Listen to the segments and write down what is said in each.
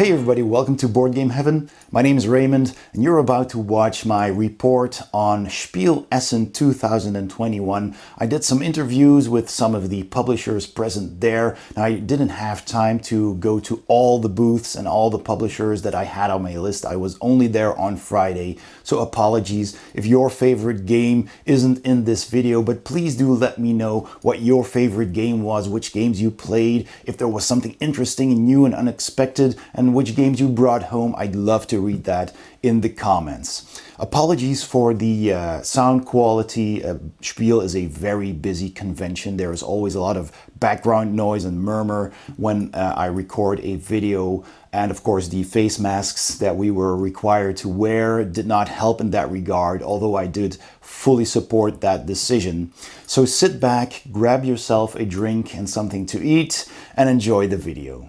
Hey everybody, welcome to Board Game Heaven. My name is Raymond and you're about to watch my report on Spiel Essen 2021. I did some interviews with some of the publishers present there. Now, I didn't have time to go to all the booths and all the publishers that I had on my list. I was only there on Friday, so apologies if your favorite game isn't in this video, but please do let me know what your favorite game was, which games you played, if there was something interesting and new and unexpected, and which games you brought home. I'd love to read that in the comments. Apologies for the sound quality. Spiel is a very busy convention. There is always a lot of background noise and murmur when I record a video. And of course, the face masks that we were required to wear did not help in that regard, although I did fully support that decision. So sit back, grab yourself a drink and something to eat, and enjoy the video.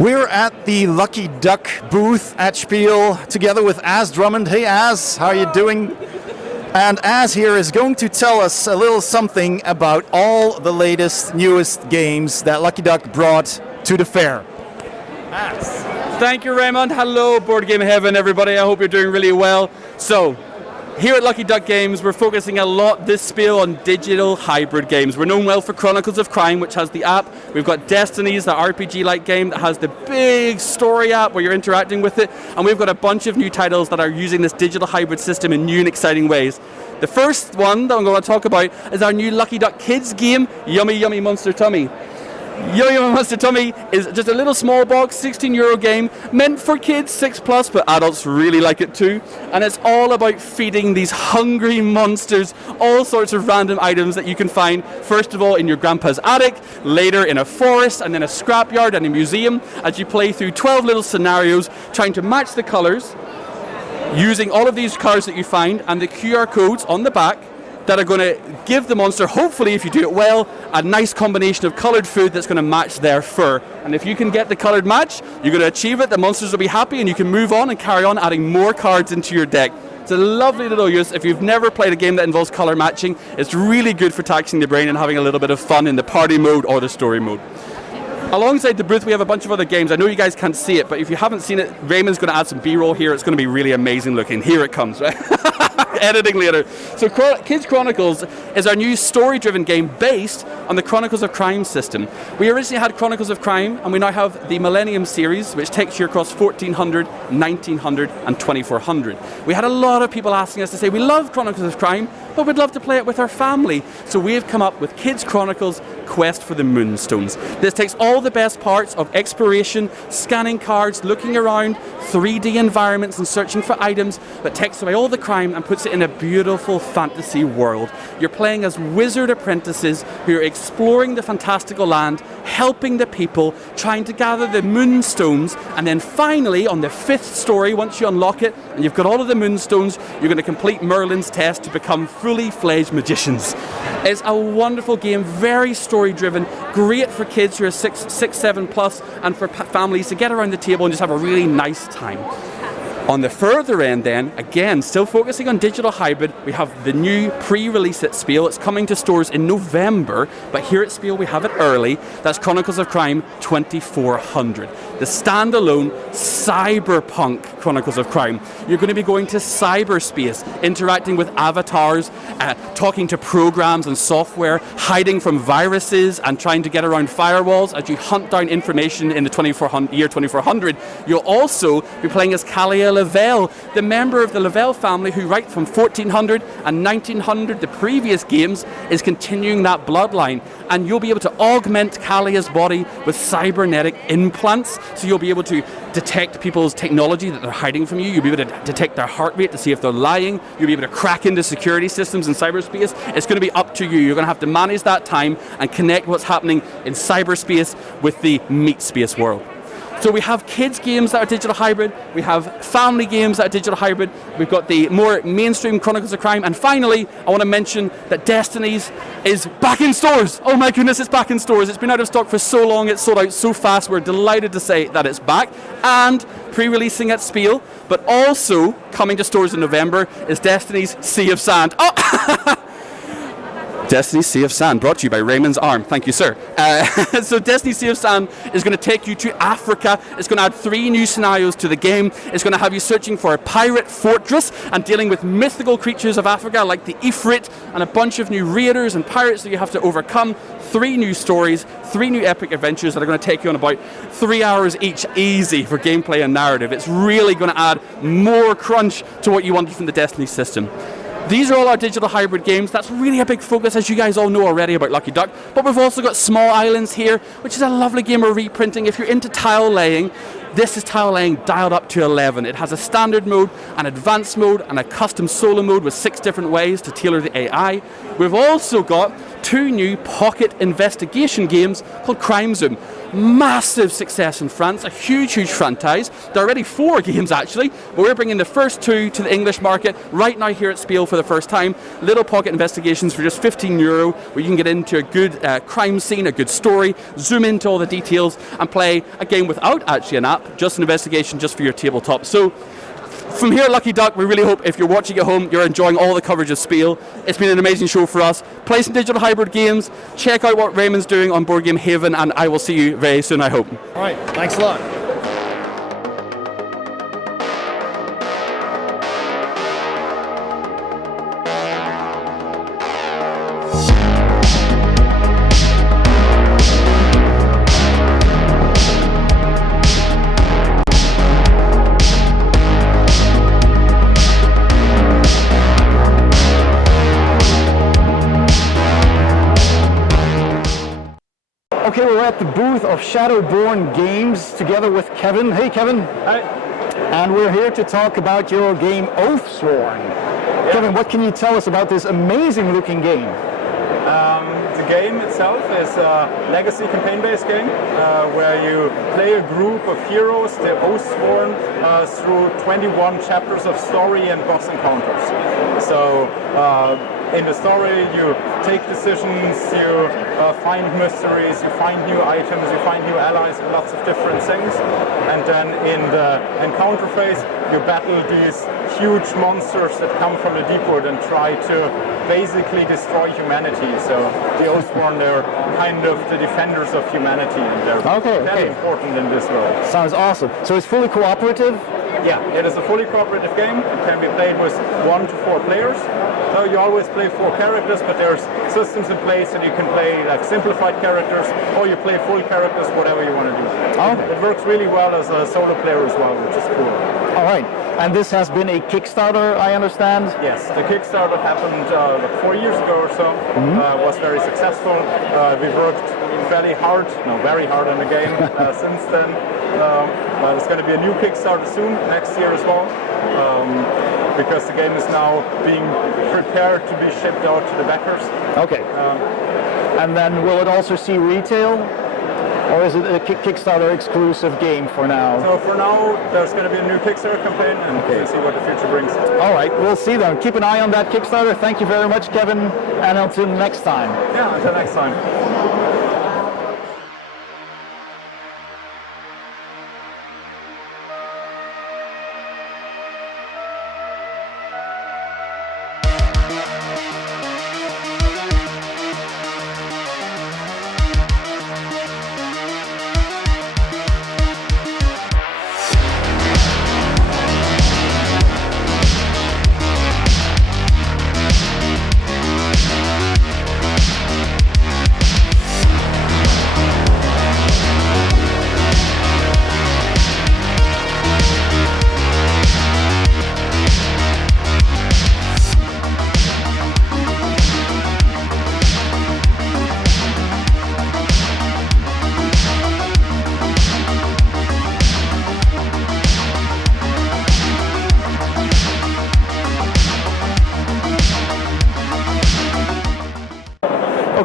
We're at the Lucky Duck booth at Spiel together with Az Drummond. Hey Az, how are you doing? And Az here is going to tell us a little something about all the latest, newest games that Lucky Duck brought to the fair. Az. Thank you, Raymond. Hello, Board Game Heaven, everybody. I hope you're doing really well. So, here at Lucky Duck Games, we're focusing a lot this Spiel on digital hybrid games. We're known well for Chronicles of Crime, which has the app. We've got Destinies, the RPG-like game that has the big story app where you're interacting with it. And we've got a bunch of new titles that are using this digital hybrid system in new and exciting ways. The first one that I'm going to talk about is our new Lucky Duck Kids game, Yummy Yummy Monster Tummy. Yummy Yummy Monster Tummy is just a little small box, €16 game, meant for kids 6+, but adults really like it too. And it's all about feeding these hungry monsters all sorts of random items that you can find, first of all in your grandpa's attic, later in a forest, and then a scrapyard and a museum, as you play through 12 little scenarios trying to match the colours using all of these cards that you find and the QR codes on the back that are going to give the monster, hopefully if you do it well, a nice combination of coloured food that's going to match their fur. And if you can get the coloured match, you're going to achieve it, the monsters will be happy and you can move on and carry on adding more cards into your deck. It's a lovely little use. If you've never played a game that involves colour matching, it's really good for taxing the brain and having a little bit of fun in the party mode or the story mode. Alongside the booth, we have a bunch of other games. I know you guys can't see it, but if you haven't seen it, Raymond's going to add some B-roll here. It's going to be really amazing looking. Here it comes, right? Editing later. So Kids Chronicles is our new story-driven game based on the Chronicles of Crime system. We originally had Chronicles of Crime, and we now have the Millennium series, which takes you across 1400, 1900, and 2400. We had a lot of people asking us to say, we love Chronicles of Crime, but we'd love to play it with our family. So we have come up with Kids Chronicles Quest for the Moonstones. This takes all the best parts of exploration, scanning cards, looking around, 3D environments and searching for items, but takes away all the crime and puts it in a beautiful fantasy world. You're playing as wizard apprentices who are exploring the fantastical land, helping the people, trying to gather the moonstones, and then finally on the 5th story, once you unlock it and you've got all of the moonstones, you're going to complete Merlin's test to become fully fledged magicians. It's a wonderful game, very story driven, great for kids who are 6, 7+, and for families to get around the table and just have a really nice time. On the further end then, again, still focusing on digital hybrid, we have the new pre-release at Spiel. It's coming to stores in November, but here at Spiel we have it early. That's Chronicles of Crime 2400. The standalone cyberpunk Chronicles of Crime. You're going to be going to cyberspace, interacting with avatars, talking to programs and software, hiding from viruses and trying to get around firewalls as you hunt down information in the year 2400. You'll also be playing as Kalia Lavelle, the member of the Lavelle family who right from 1400 and 1900, the previous games, is continuing that bloodline. And you'll be able to augment Kalia's body with cybernetic implants So you'll be able to detect people's technology that they're hiding from you. You'll be able to detect their heart rate to see if they're lying. You'll be able to crack into security systems in cyberspace. It's going to be up to you. You're going to have to manage that time and connect what's happening in cyberspace with the meat space world. So we have kids games that are digital hybrid, we have family games that are digital hybrid, we've got the more mainstream Chronicles of Crime, and finally, I want to mention that Destinies is back in stores. Oh my goodness, it's back in stores. It's been out of stock for so long, it's sold out so fast. We're delighted to say that it's back, and pre-releasing at Spiel, but also coming to stores in November is Destiny's Sea of Sand. Oh! Destiny's Sea of Sand, brought to you by Raymond's Arm. Thank you, sir. So Destiny's Sea of Sand is going to take you to Africa. It's going to add 3 new scenarios to the game. It's going to have you searching for a pirate fortress and dealing with mythical creatures of Africa like the Ifrit and a bunch of new raiders and pirates that you have to overcome. 3 new stories, 3 new epic adventures that are going to take you on about 3 hours each, easy for gameplay and narrative. It's really going to add more crunch to what you wanted from the Destiny system. These are all our digital hybrid games. That's really a big focus, as you guys all know already, about Lucky Duck. But we've also got Small Islands here, which is a lovely game of reprinting. If you're into tile laying, this is tile laying dialed up to 11. It has a standard mode, an advanced mode, and a custom solo mode with 6 different ways to tailor the AI. We've also got 2 new pocket investigation games called Crime Zoom. Massive success in France, a huge franchise. There are already 4 games actually, but we're bringing the first 2 to the English market right now here at Spiel for the first time. Little pocket investigations for just €15, where you can get into a good crime scene, a good story, zoom into all the details, and play a game without actually an app, just an investigation just for your tabletop. So from here at Lucky Duck, we really hope if you're watching at home, you're enjoying all the coverage of Spiel. It's been an amazing show for us. Play some digital hybrid games, check out what Raymond's doing on Board Game Haven, and I will see you very soon, I hope. All right, thanks a lot. Okay, we're at the booth of Shadowborne Games together with Kevin. Hey, Kevin. Hi. And we're here to talk about your game Oathsworn. Yeah. Kevin, what can you tell us about this amazing looking game? The game itself is a legacy campaign-based game where you play a group of heroes, the Oathsworn, through 21 chapters of story and boss encounters. So in the story you take decisions, you find mysteries, you find new items, you find new allies and lots of different things. And then in the encounter phase you battle these huge monsters that come from the deep wood and try to basically destroy humanity. So the Oathsworn, they're kind of the defenders of humanity, and they're very important in this world. Sounds awesome. So it's fully cooperative? Yeah, it is a fully cooperative game. It can be played with 1 to 4 players. So you always play 4 characters, but there's systems in place and you can play like simplified characters, or you play full characters, whatever you want to do. Okay. It works really well as a solo player as well, which is cool. All right. And this has been a Kickstarter, I understand? Yes, the Kickstarter happened 4 years ago or so. Was very successful. We worked very hard on the game since then. There's going to be a new Kickstarter soon, next year as well, because the game is now being prepared to be shipped out to the backers. Okay. And then will it also see retail? Or is it a Kickstarter exclusive game for now? So for now, there's going to be a new Kickstarter campaign, and we'll see what the future brings. All right, we'll see then. Keep an eye on that Kickstarter. Thank you very much, Kevin, and until next time. Yeah, until next time.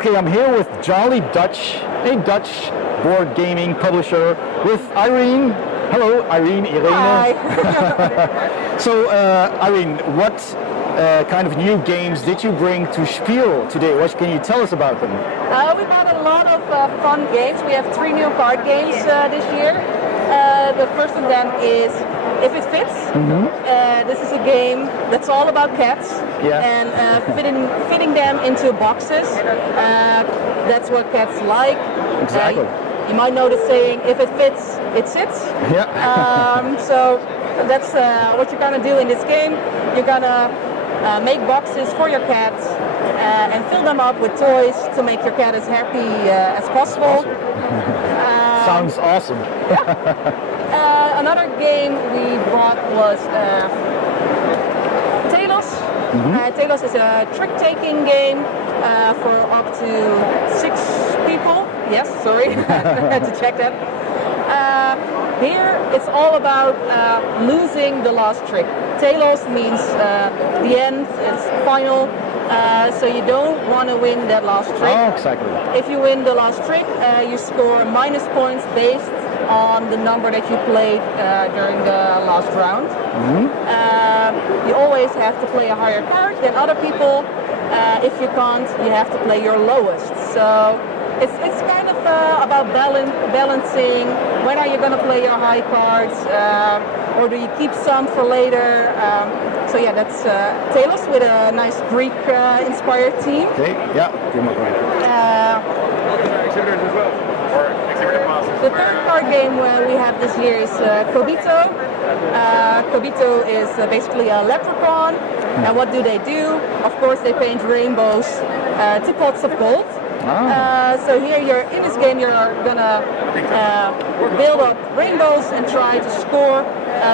Okay, I'm here with Jolly Dutch, a Dutch board gaming publisher, with Irene. Hello, Irene. Hi. So, Irene, what kind of new games did you bring to Spiel today? What can you tell us about them? We brought a lot of fun games. We have 3 new card games this year. The first of them is If It Fits. This is a game that's all about cats and fitting them into boxes. That's what cats like. Exactly. You might know the saying, if it fits, it sits. Yeah. So that's what you're gonna do in this game. You're gonna make boxes for your cat and fill them up with toys to make your cat as happy as possible. Sounds awesome. Another game we brought was Talos. Talos is a trick-taking game for up to 6 people. Yes, sorry, I had to check that. Here it's all about losing the last trick. Talos means the end, it's final, so you don't want to win that last trick. Oh, exactly. If you win the last trick, you score minus points based on the number that you played during the last round. You always have to play a higher card than other people. If you can't, you have to play your lowest. So it's kind of about balancing. When are you going to play your high cards, or do you keep some for later? So yeah, that's Talos with a nice Greek-inspired theme. Okay, yeah, Exhibitors as well, or exhibitor passes. The third card game we have this year is Kobito. Kobito is basically a leprechaun, and what do they do? Of course, they paint rainbows to pots of gold. So here in this game you're gonna build up rainbows and try to score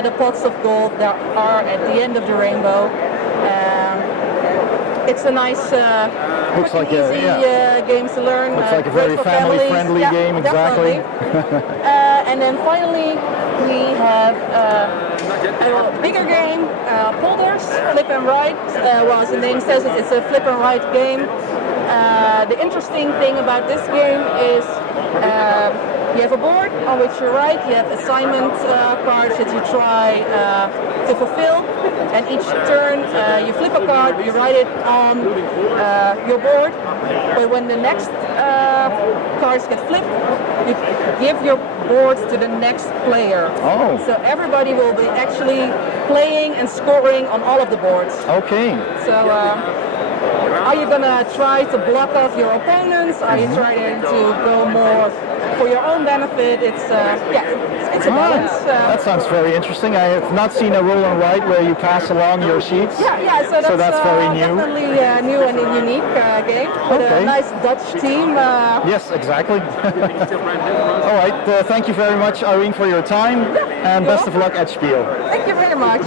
the pots of gold that are at the end of the rainbow. It's a nice, Looks like easy game to learn. Looks like a great very for family-friendly families. game, exactly. And then finally we have a bigger game, Polders, Flip and Write. Well, as the name says, it's a flip and write game. The interesting thing about this game is you have a board on which you write, you have assignment cards that you try to fulfill, and each turn you flip a card, you write it on your board, but when the next cards get flipped, you give your boards to the next player. Oh. So everybody will be actually playing and scoring on all of the boards. Okay. So are you gonna try to block off your opponents? Are you trying to go more for your own benefit? It's it's a balance. That sounds very interesting. I have not seen a roll and write where you pass along your sheets. So that's very new. Definitely new and a unique game with a nice Dutch team. Yes, exactly. All right. Thank you very much, Irene, for your time, and best of luck at Spiel. Thank you very much.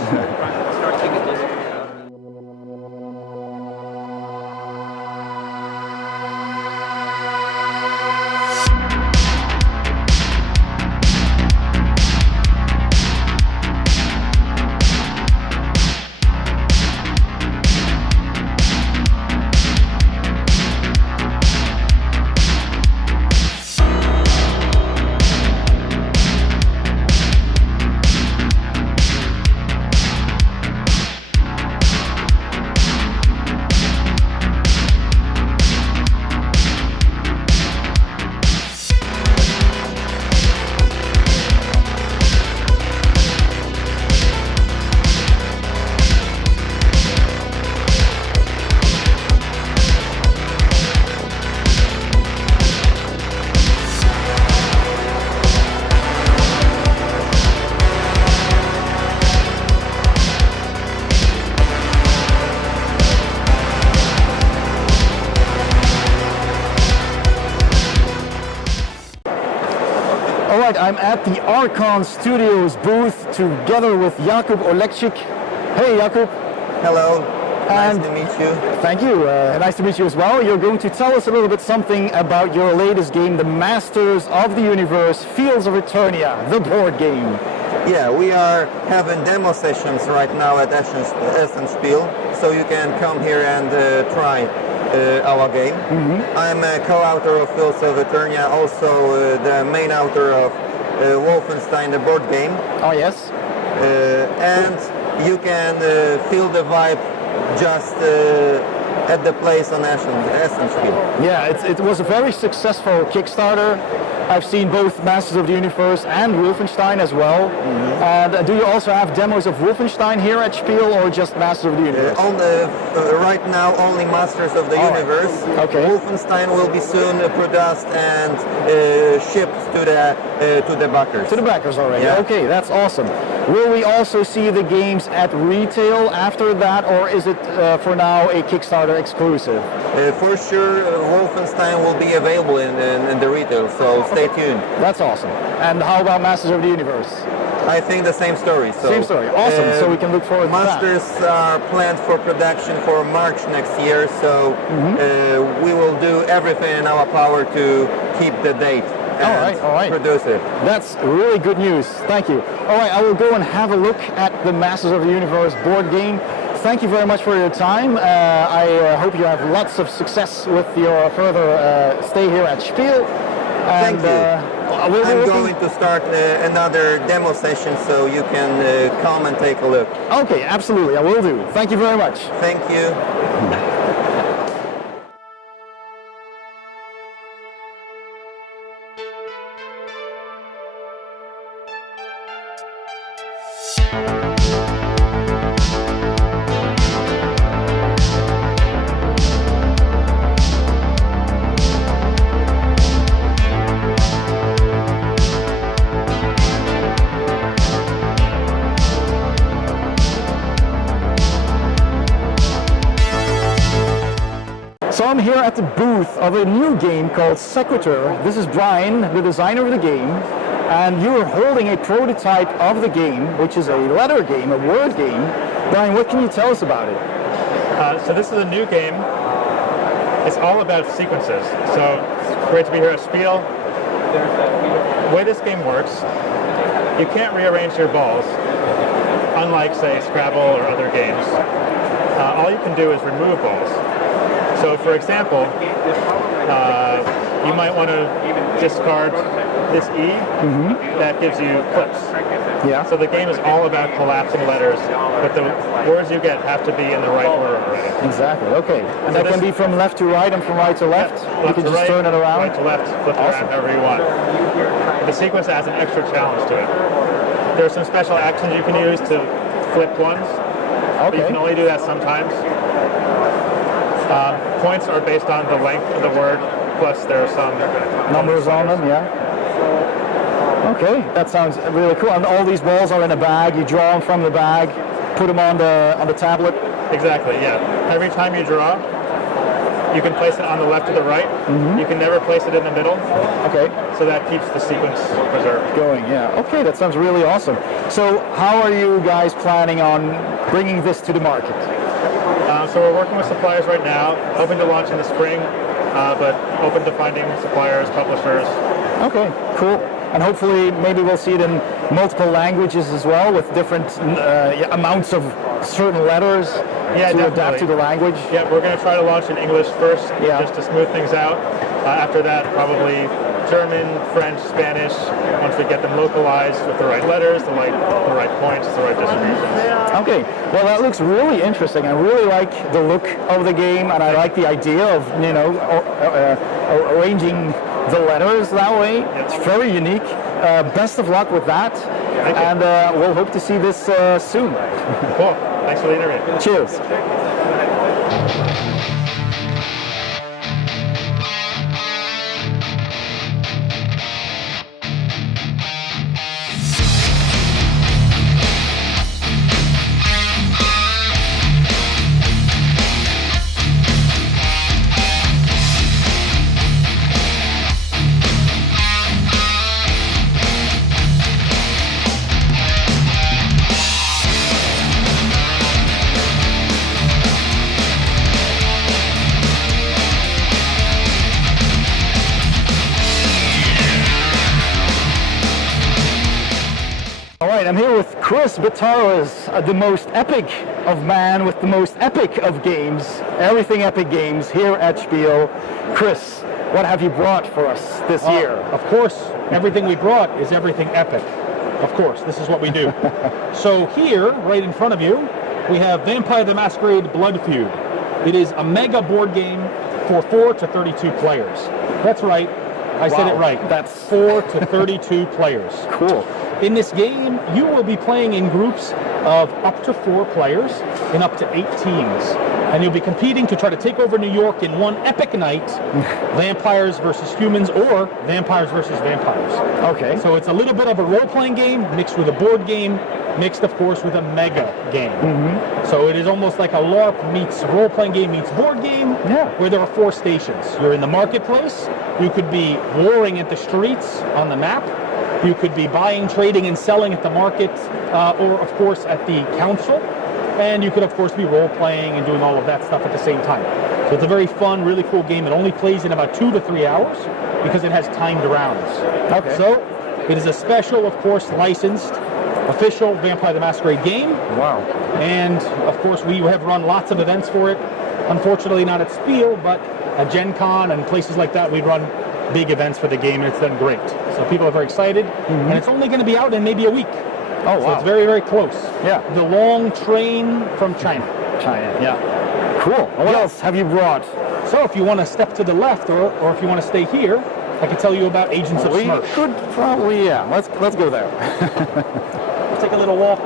I'm at the Archon Studio's booth together with Jakub Olekchik. Hey Jakub. Hello, And nice to meet you. Thank you, nice to meet you as well. You're going to tell us a little bit something about your latest game, The Masters of the Universe, Fields of Eternia, the board game. Yeah, we are having demo sessions right now at Essen Spiel, so you can come here and try our game. I'm a co-author of Fields of Eternia, also the main author of Wolfenstein, the board game. Oh yes. And you can feel the vibe just at the place on Essen Spiel. Yeah, it was a very successful Kickstarter. I've seen both Masters of the Universe and Wolfenstein as well. And do you also have demos of Wolfenstein here at Spiel, or just Masters of the Universe? Right now, only Masters of the Universe. Okay. Wolfenstein will be soon produced and shipped to the backers. To the backers already. Yeah. Okay, that's awesome. Will we also see the games at retail after that, or is it for now a Kickstarter exclusive? For sure, Wolfenstein will be available in the retail, so stay tuned. That's awesome. And how about Masters of the Universe? I think the same story. So, Same story. Awesome. So we can look forward to that. Masters are planned for production for March next year, so we will do everything in our power to keep the date and all right. produce it. That's really good news. Thank you. All right, I will go and have a look at the Masters of the Universe board game. Thank you very much for your time. I hope you have lots of success with your further stay here at Spiel. Thank you. I'm going to start another demo session, so you can come and take a look. Okay, absolutely, I will do. Thank you very much. Thank you. So I'm here at the booth of a new game called Sequitur. This is Brian, the designer of the game, and you're holding a prototype of the game, which is a letter game, a word game. Brian, what can you tell us about it? So this is a new game. It's all about sequences. So it's great to be here at Spiel. The way this game works, you can't rearrange your balls, unlike, say, Scrabble or other games. All you can do is remove balls. So, for example, you might want to discard this E that gives you clips. Yeah. So the game is all about collapsing letters, but the words you get have to be in the right order already. Exactly, okay. And So that can be from left to right and from right to left? You Left can to just right, turn it around? right to left, flip it Awesome. around however you want. The sequence adds an extra challenge to it. There are some special actions you can use to flip ones, but you Okay. can only do that sometimes. Points are based on the length of the word, plus there are some Numbers on them, yeah. Okay, that sounds really cool. And all these balls are in a bag. You draw them from the bag, put them on the tablet. Exactly, yeah. Every time you draw, you can place it on the left or the right. You can never place it in the middle, Okay, so that keeps the sequence preserved. going, yeah. Okay, that sounds really awesome. So how are you guys planning on bringing this to the market? So we're working with suppliers right now, hoping to launch in the spring, but open to finding suppliers, publishers. Okay, cool. And hopefully maybe we'll see it in multiple languages as well, with different amounts of certain letters Yeah, to adapt definitely. to the language. Yeah, we're going to try to launch in English first, Yeah. just to smooth things out. After that, probably German, French, Spanish, once we get them localized with the right letters, the right points, the right distributions. Okay, well that looks really interesting. I really like the look of the game, and I like the idea of, you know, arranging the letters that way. It's very unique. Best of luck with that, and we'll hope to see this soon. Cool. Thanks for the interview. Cheers. All right, I'm here with Chris Bataras, the most epic of man with the most epic of games, everything epic games here at Spiel. Chris, what have you brought for us this year? Of course, everything we brought is everything epic. Of course, this is what we do. So here, right in front of you, we have Vampire the Masquerade Blood Feud. It is a mega board game for 4 to 32 players. That's right. I said it right. That's 4 to 32 players. cool. In this game, you will be playing in groups of up to 4 players in up to 8 teams. And you'll be competing to try to take over New York in one epic night, vampires versus humans or vampires versus vampires. Okay. So it's a little bit of a role-playing game mixed with a board game, mixed, of course, with a mega game. So it is almost like a LARP meets role-playing game meets board game, where there are 4 stations. You're in the marketplace. You could be warring at the streets on the map. You could be buying, trading, and selling at the market, or, of course, at the council. And you could, of course, be role-playing and doing all of that stuff at the same time. So it's a very fun, really cool game. It only plays in about 2 to 3 hours because it has timed rounds. Okay. So it is a special, of course, licensed, official Vampire the Masquerade game. Wow. And, of course, we have run lots of events for it. Unfortunately, not at Spiel, but at Gen Con and places like that, we run big events for the game, and it's done great. So people are very excited, and it's only going to be out in maybe a week. Oh, So wow. it's very, very close. Yeah. The long train from China. China, yeah. Cool. Well, what else have you brought? So if you want to step to the left, or if you want to stay here, I can tell you about Agents of We Smirch. could probably, let's go there. Let's take a little walk.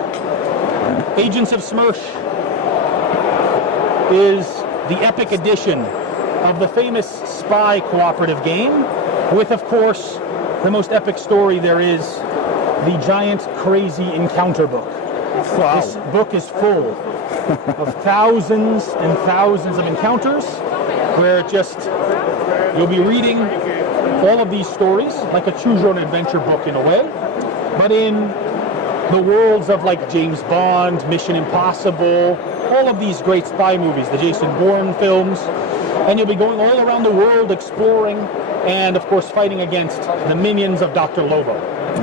Agents of Smirch is the epic edition of the famous spy cooperative game with, of course, the most epic story there is, the giant crazy encounter book. Wow. This book is full of thousands and thousands of encounters where you'll be reading all of these stories like a choose your own adventure book in a way, but in the worlds of like James Bond, Mission Impossible, all of these great spy movies, the Jason Bourne films, and you'll be going all around the world exploring and, of course, fighting against the minions of Dr. Lobo.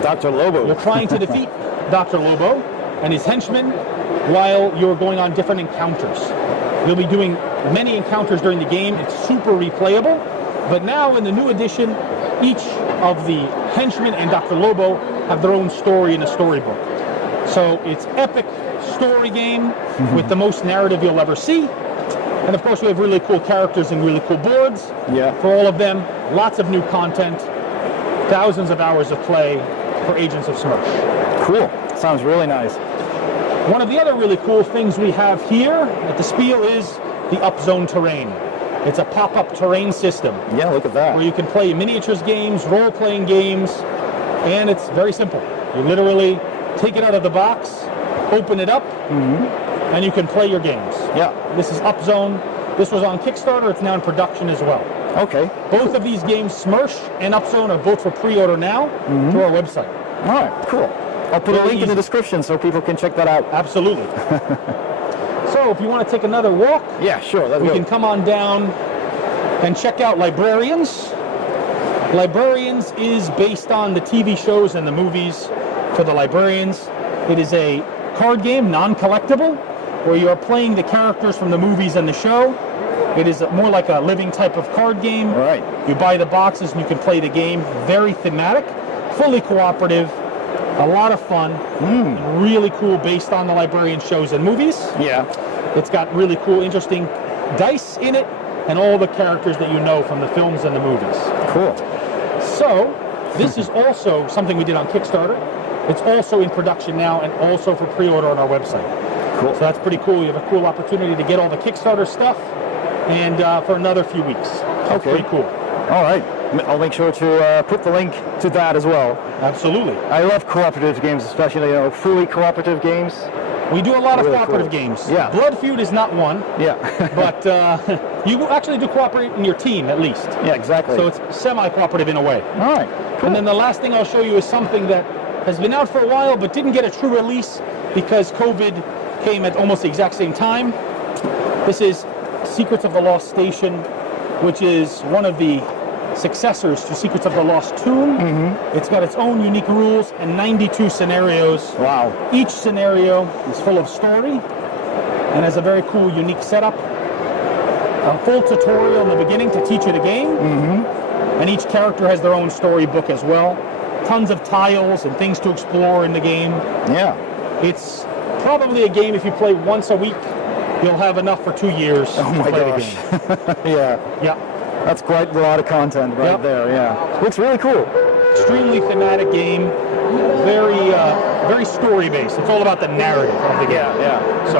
Dr. Lobo. You're trying to defeat Dr. Lobo and his henchmen while you're going on different encounters. You'll be doing many encounters during the game. It's super replayable, but now in the new edition, each of the henchmen and Dr. Lobo have their own story in a storybook. So it's epic story game with the most narrative you'll ever see. And of course, we have really cool characters and really cool boards for all of them. Lots of new content, thousands of hours of play for Agents of Smirch. Cool. Sounds really nice. One of the other really cool things we have here at the Spiel is the Upzone terrain. It's a pop-up terrain system Yeah, look at that. where you can play miniatures games, role-playing games, and it's very simple. You literally take it out of the box, open it up, and you can play your games. Yeah. This is Upzone. This was on Kickstarter. It's now in production as well. Okay. Both of these games, Smirch and Upzone, are both for pre-order now through our website. All right, cool. I'll put a Very link in the easy. description so people can check that out. Absolutely. So if you want to take another walk, Yeah, sure. Let's we go. can come on down and check out Librarians. Librarians is based on the TV shows and the movies for the Librarians. It is a card game, non-collectible, where you are playing the characters from the movies and the show. It is more like a living type of card game. Right. You buy the boxes and you can play the game. Very thematic, fully cooperative, a lot of fun, really cool based on the Librarian shows and movies. Yeah. It's got really cool, interesting dice in it and all the characters that you know from the films and the movies. Cool. So, this is also something we did on Kickstarter. It's also in production now and also for pre-order on our website. Cool. So that's pretty cool. You have a cool opportunity to get all the Kickstarter stuff and for another few weeks. That's Okay. pretty cool. All right. I'll make sure to put the link to that as well. Absolutely. I love cooperative games, especially fully cooperative games. We do a lot of Really cooperative cool. games. Yeah. Blood Feud is not one, Yeah. but you actually do cooperate in your team at least. Yeah, exactly. So it's semi-cooperative in a way. all right. Cool. And then the last thing I'll show you is something that has been out for a while but didn't get a true release because COVID came at almost the exact same time. This is Secrets of the Lost Station, which is one of the successors to Secrets of the Lost Tomb. It's got its own unique rules and 92 scenarios. Wow. Each scenario is full of story, and has a very cool, unique setup. A full tutorial in the beginning to teach you the game, and each character has their own storybook as well. Tons of tiles and things to explore in the game. Yeah. It's probably a game, if you play once a week, you'll have enough for 2 years to play the game. Yeah. Yeah. That's quite a lot of content right there, yeah. Looks really cool. Extremely thematic game, very story-based. It's all about the narrative of the game. Yeah. So,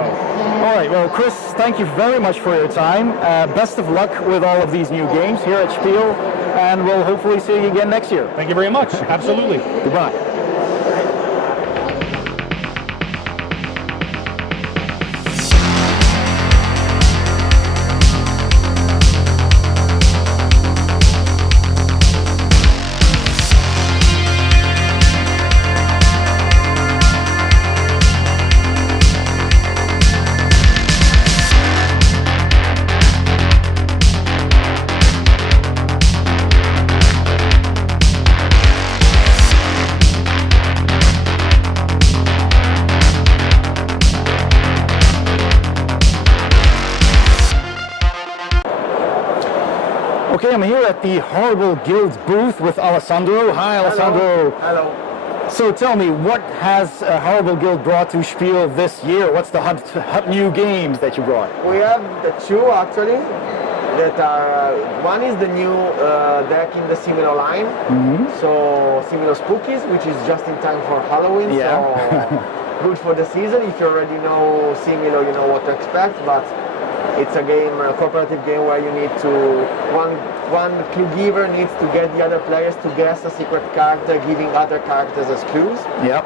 All right, well, Chris, thank you very much for your time. Best of luck with all of these new games here at Spiel, and we'll hopefully see you again next year. thank you very much. Absolutely. Goodbye. Okay, I'm here at the Horrible Guild booth with Alessandro. Hi, Alessandro. Hello. So tell me, what has Horrible Guild brought to Spiel this year? What's the hot new games that you brought? We have the two actually that are, one is the new deck in the Similo line, so Similo Spookies, which is just in time for Halloween, so good for the season. If you already know Similo, you know what to expect, but it's a game, a cooperative game where you need to, one clue giver needs to get the other players to guess a secret character, giving other characters as clues. Yep.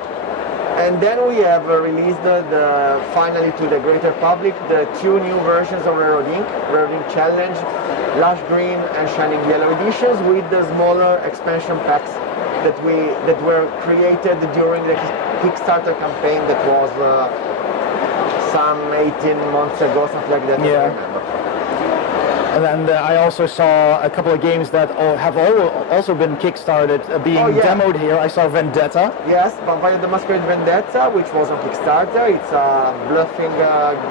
And then we have released finally to the greater public the two new versions of Railroad Ink Challenge, Lush Green and Shining Yellow editions, with the smaller expansion packs that were created during the Kickstarter campaign that was some 18 months ago, something like that. Yeah. I remember. And then I also saw a couple of games that have also been kickstarted, being demoed here. I saw Vendetta. Yes, Vampire the Masquerade Vendetta, which was on Kickstarter. It's a bluffing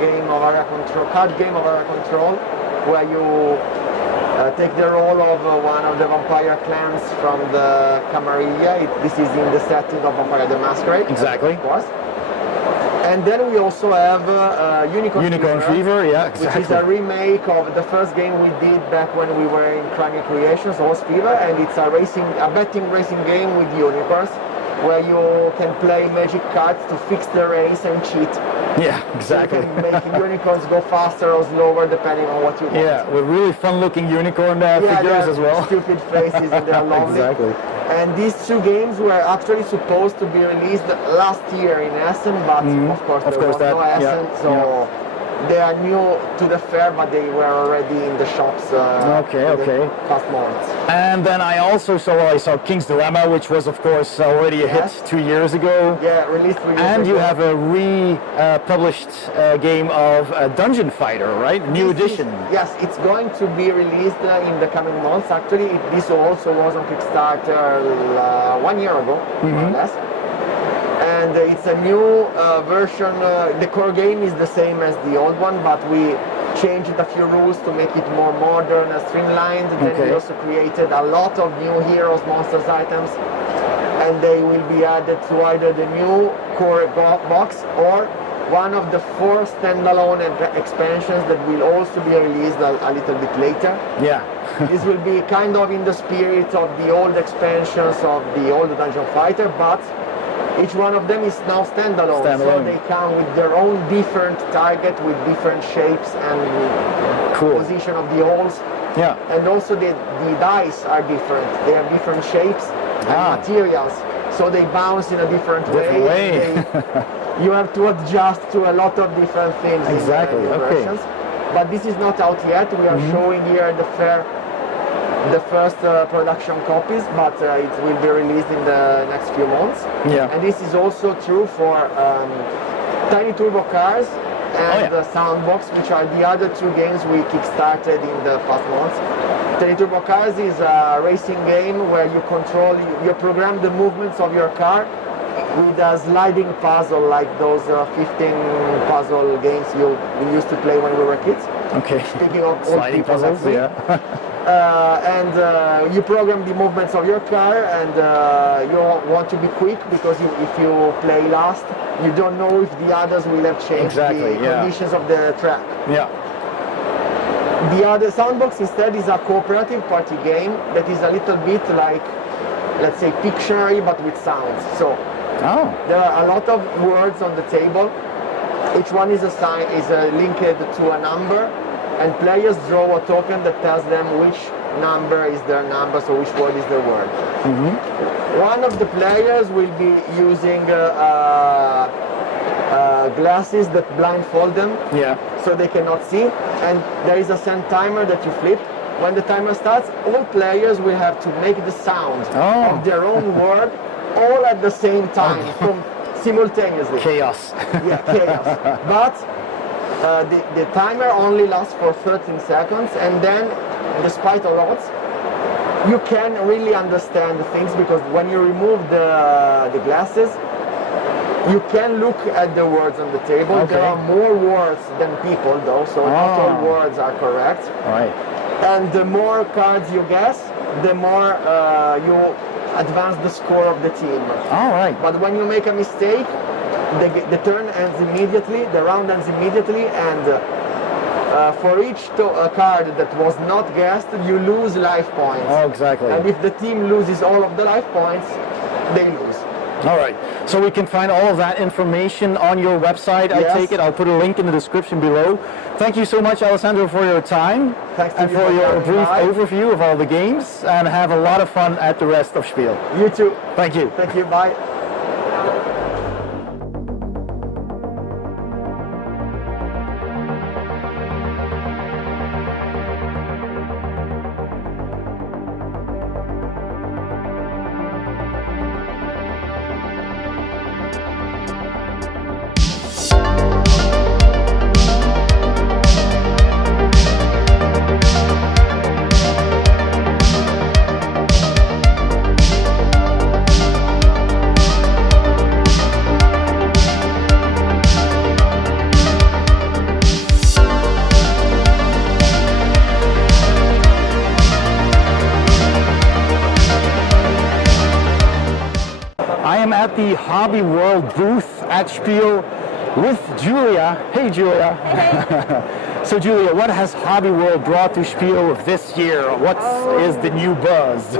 game of area control, card game of area control, where you take the role of one of the vampire clans from the Camarilla. This is in the setting of Vampire the Masquerade. Exactly. Of course. And then we also have Unicorn Fever, yeah, exactly. Which is a remake of the first game we did back when we were in Crimea Creations, Horse Fever, and it's a betting racing game with unicorns, where you can play magic cards to fix the race and cheat. Yeah, exactly. So you can make unicorns go faster or slower depending on what you want. Yeah, with really fun-looking unicorn figures as well. Stupid faces and they're lovely. Exactly. And these two games were actually supposed to be released last year in Essen, but of course there was no Essen, so they are new to the fair, but they were already in the shops in the past months. And then I also saw King's Dilemma, which was of course already a hit 2 years ago. Yeah, released 3 years ago. And you have a republished game of Dungeon Fighter, right? New edition. Yes, it's going to be released in the coming months. Actually, this also was on Kickstarter 1 year ago, more or less. And it's a new version. The core game is the same as the old one, but we changed a few rules to make it more modern and streamlined. Then we also created a lot of new heroes, monsters, items, and they will be added to either the new core box or one of the 4 standalone expansions that will also be released a little bit later. Yeah. This will be kind of in the spirit of the old expansions of the old Dungeon Fighter, but each one of them is now standalone. So they come with their own different target, with different shapes and position of the holes. Yeah. And also the dice are different. They have different shapes and materials, so they bounce in a different way. You have to adjust to a lot of different things in the versions. But this is not out yet. We are showing here at the fair the first production copies, but it will be released in the next few months. Yeah. And this is also true for Tiny Turbo Cars and the Soundbox, which are the other 2 games we kickstarted in the past months. Tiny Turbo Cars is a racing game where you program the movements of your car with a sliding puzzle like those 15 puzzle games we used to play when we were kids. Okay. Speaking of old Sliding people, puzzles, actually. And you program the movements of your car, and you want to be quick because if you play last, you don't know if the others will have changed Exactly, the conditions of the track. Yeah. The other Soundbox instead is a cooperative party game that is a little bit like, let's say, Pictionary but with sounds. So there are a lot of words on the table. Each one is linked to a number, and players draw a token that tells them which number is their number, so which word is their word. One of the players will be using glasses that blindfold them, so they cannot see, and there is a set timer that you flip. When the timer starts, all players will have to make the sound of their own word all at the same time, simultaneously. Chaos. Yeah, chaos. But the timer only lasts for 13 seconds, and then, despite all odds, you can really understand the things, because when you remove the glasses, you can look at the words on the table. Okay. There are more words than people, though, so not all words are correct. Right. And the more cards you guess, the more you advance the score of the team. All right. But when you make a mistake, the turn ends immediately, the round ends immediately, and for each card that was not guessed, you lose life points. Oh, exactly. And if the team loses all of the life points, they lose. All right. So we can find all of that information on your website, I Yes. take it. I'll put a link in the description below. Thank you so much, Alessandro, for your time Thanks to and you for for your coming brief by. overview of all the games, and have a lot of fun at the rest of Spiel. You too. Thank you. Thank you. Bye. I am at the Hobby World booth at Spiel with Julia. Hey, Julia. So, Julia, what has Hobby World brought to Spiel this year? What is the new buzz?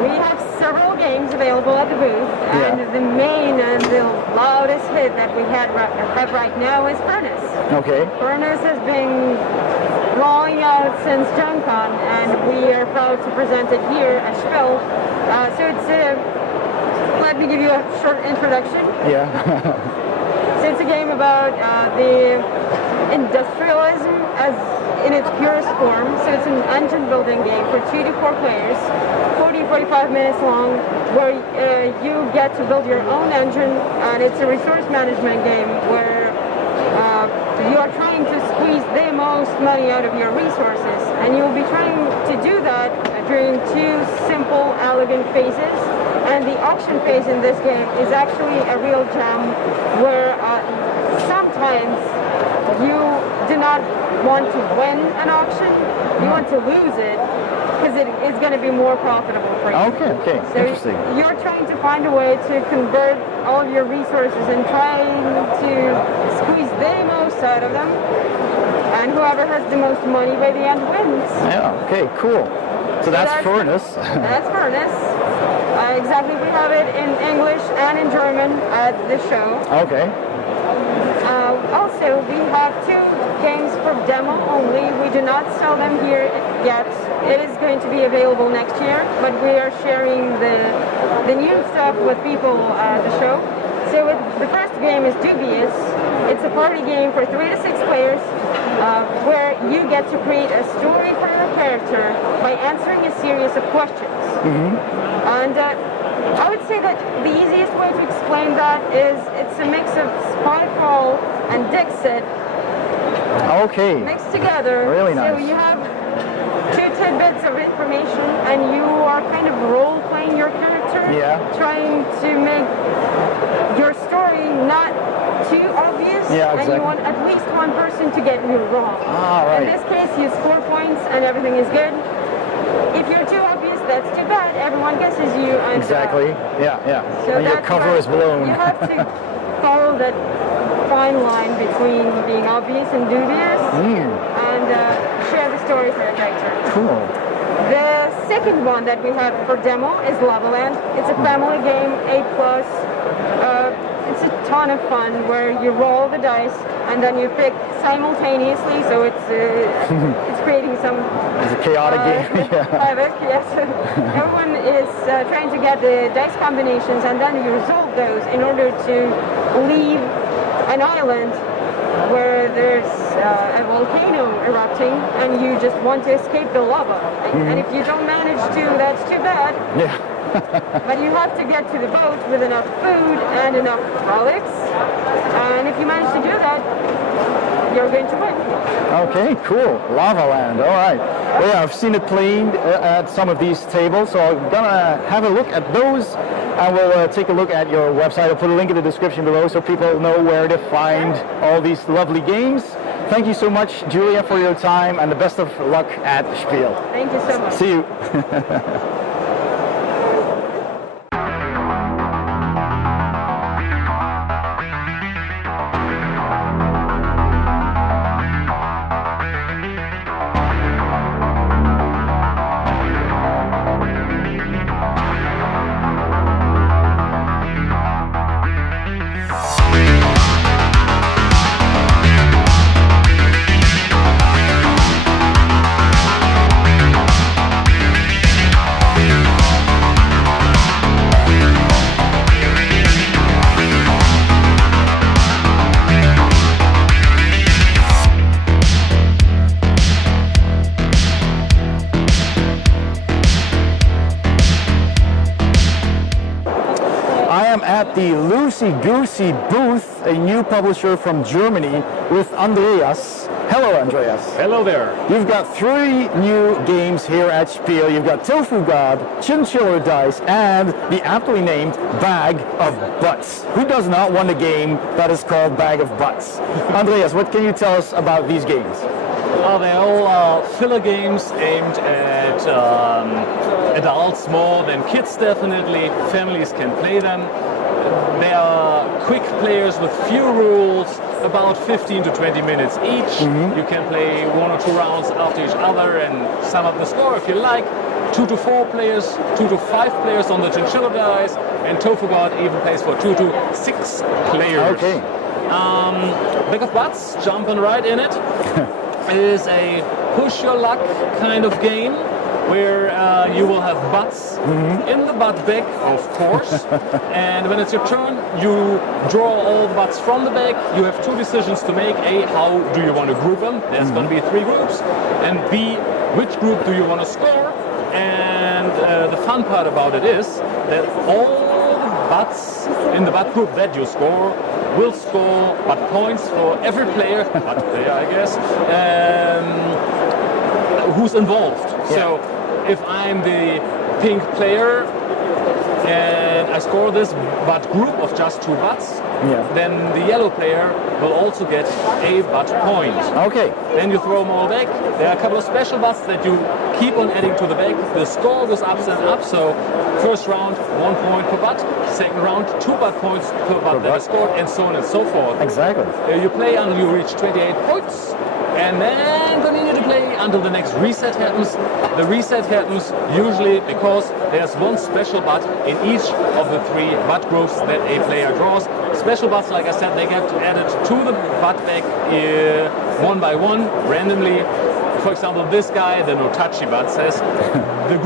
We have several games available at the booth, and the main and the loudest hit that we have right now is Furnace. Okay. Furnace has been rolling out since Gen Con, and we are proud to present it here at Spiel. So let me give you a short introduction. Yeah. So it's a game about the industrialism as in its purest form. So it's an engine building game for 2 to 4 players, 40-45 minutes long, where you get to build your own engine, and it's a resource management game where you are trying to squeeze the most money out of your resources, and you'll be trying to do that during 2 simple, elegant phases. And the auction phase in this game is actually a real gem, where sometimes you do not want to win an auction, you want to lose it, because it is going to be more profitable for you. Okay, So interesting. you're trying to find a way to convert all of your resources and trying to squeeze the most out of them, and whoever has the most money by the end wins. Yeah, okay, cool. So that's Furnace. That's Furnace. Exactly, we have it in English and in German at the show. Okay. Also, we have 2 games for demo only. We do not sell them here yet. It is going to be available next year, but we are sharing the new stuff with people at the show. So the first game is Dubious. It's a party game for 3 to 6 players, where you get to create a story for your character by answering a series of questions. And I would say that the easiest way to explain that is it's a mix of Spyfall and Dixit Okay. mixed together. Really So nice. you have 2 tidbits of information, and you are kind of role-playing your character character, Yeah. trying to make your story not too obvious, Yeah, and exactly. you want at least one person to get you wrong. Ah, right. In this case, you score points and everything is good. If you're too obvious, that's too bad. Everyone guesses you. And, Exactly. Yeah, yeah. So And your that's cover why is blown. You have to follow that fine line between being obvious and dubious, and share the story for your character. Cool. The second one that we have for demo is Lavaland. It's a family game, 8+. It's a ton of fun where you roll the dice and then you pick simultaneously, so it's creating some It's a chaotic game. Yeah. havoc. Yes, everyone is trying to get the dice combinations and then you resolve those in order to leave an island where there's a volcano erupting and you just want to escape the lava. And if you don't manage to, that's too bad. Yeah. But you have to get to the boat with enough food and enough relics. And if you manage to do that, you're going to win. Okay, cool. Lava Land. All right. Well, yeah, I've seen it played at some of these tables, so I'm gonna have a look at those, and we'll take a look at your website. I'll put a link in the description below so people know where to find all these lovely games. Thank you so much, Julia, for your time, and the best of luck at Spiel. Thank you so much. See you. At the Loosey Goosey booth, a new publisher from Germany, with Andreas. Hello, Andreas. Hello there. You've got 3 new games here at Spiel. You've got Tofu God, Chinchilla Dice, and the aptly named Bag of Butts. Who does not want a game that is called Bag of Butts? Andreas, what can you tell us about these games? They're all filler games aimed at adults more than kids, definitely. Families can play them. They are quick players with few rules, about 15 to 20 minutes each. You can play 1 or 2 rounds after each other and sum up the score if you like. 2 to 4 players, 2 to 5 players on the Chinchilla Dice, and Tofu God even plays for 2 to 6 players. Okay. Bag of Butts, jumping right in it. It is a push your luck kind of game where you will have butts in the butt bag, of course. And when it's your turn, you draw all the butts from the bag. You have 2 decisions to make. A, how do you want to group them? There's going to be 3 groups. And B, which group do you want to score? And the fun part about it is that all the butts in the butt group that you score will score butt points for every player, I guess, who's involved. Yeah. So if I'm the pink player and I score this butt group of just 2 butts, then the yellow player will also get a butt point. Okay. Then you throw them all back. There are a couple of special butts that you keep on adding to the bag. The score goes up and up. So first round, 1 point per butt. Second round, 2 butt points per butt that is scored, and so on and so forth. Exactly. You play until you reach 28 points, and then continue to play until the next reset happens. The reset happens usually because there's 1 special butt in each of the 3 butt groups that a player draws. Special butts, like I said, they get added to the butt bag 1 by 1, randomly. For example, this guy, the no touchy butt, says the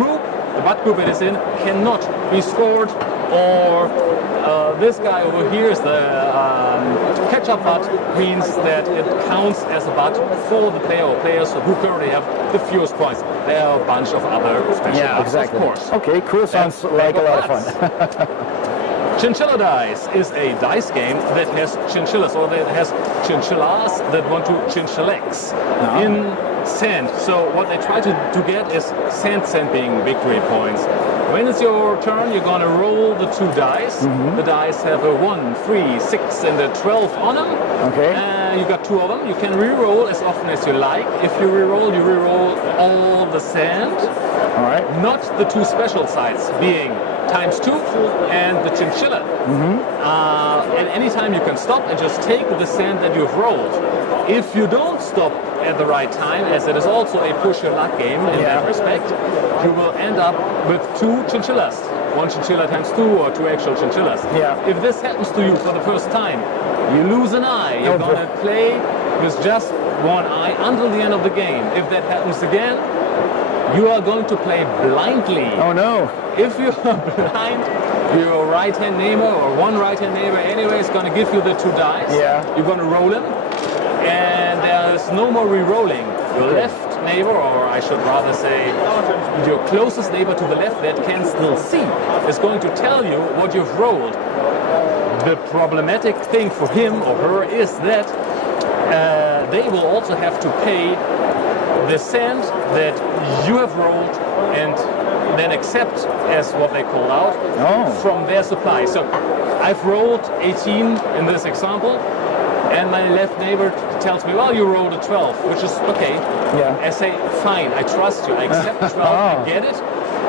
butt group it is in cannot be scored, or this guy over here is the catch-up butt, means that it counts as a butt for the player or players who currently have the fewest points. There are a bunch of other special butts, exactly. of course. Okay, cool. Sounds like a lot of fun. Chinchilla Dice is a dice game that has chinchillas, or that has chinchillas that want to chinchillax. In sand. So what they try to get is sand-sanding victory points. When it's your turn, you're going to roll the 2 dice. The dice have a 1, 3, 6, and a 12 on them. Okay. You got 2 of them. You can re-roll as often as you like. If you re-roll all the sand. All right. Not the 2 special sides, being ×2 and the chinchilla. At any time you can stop and just take the sand that you've rolled. If you don't stop at the right time, as it is also a push your luck game in that respect, you will end up with 2 chinchillas. 1 chinchilla ×2 or 2 actual chinchillas. Yeah. If this happens to you for the first time, you lose an eye. You're going to play with just 1 eye until the end of the game. If that happens again, you are going to play blindly. Oh no. If you are blind, your right-hand neighbor or 1 right-hand neighbor anyway is going to give you the 2 dice. Yeah. You're going to roll them, and there's no more re-rolling. Your left neighbor, or I should rather say your closest neighbor to the left that can still see, is going to tell you what you've rolled. The problematic thing for him or her is that they will also have to pay the sand that you have rolled and then accept as what they call out from their supply. So I've rolled 18 in this example, and my left neighbor tells me, well, you rolled a 12, which is okay. Yeah. I say, fine, I trust you, I accept 12, I get it,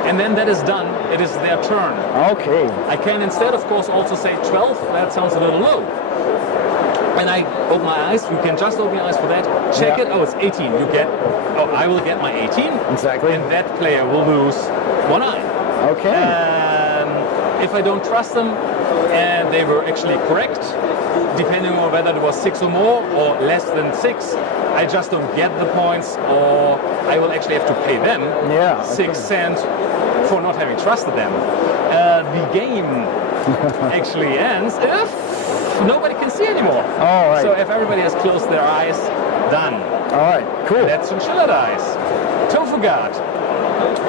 and then that is done, it is their turn. Okay. I can instead, of course, also say 12, that sounds a little low. And I open my eyes, you can just open your eyes for that, check it, oh, it's 18, you get, oh, I will get my 18. Exactly. And that player will lose 1 eye. Okay. If I don't trust them, and they were actually correct, depending on whether it was 6 or more, or less than 6, I just don't get the points, or I will actually have to pay them 6 cents for not having trusted them. The game actually ends if nobody can see anymore. All right. So if everybody has closed their eyes, done. All right, cool. That's chinchilla dice. Tofugard.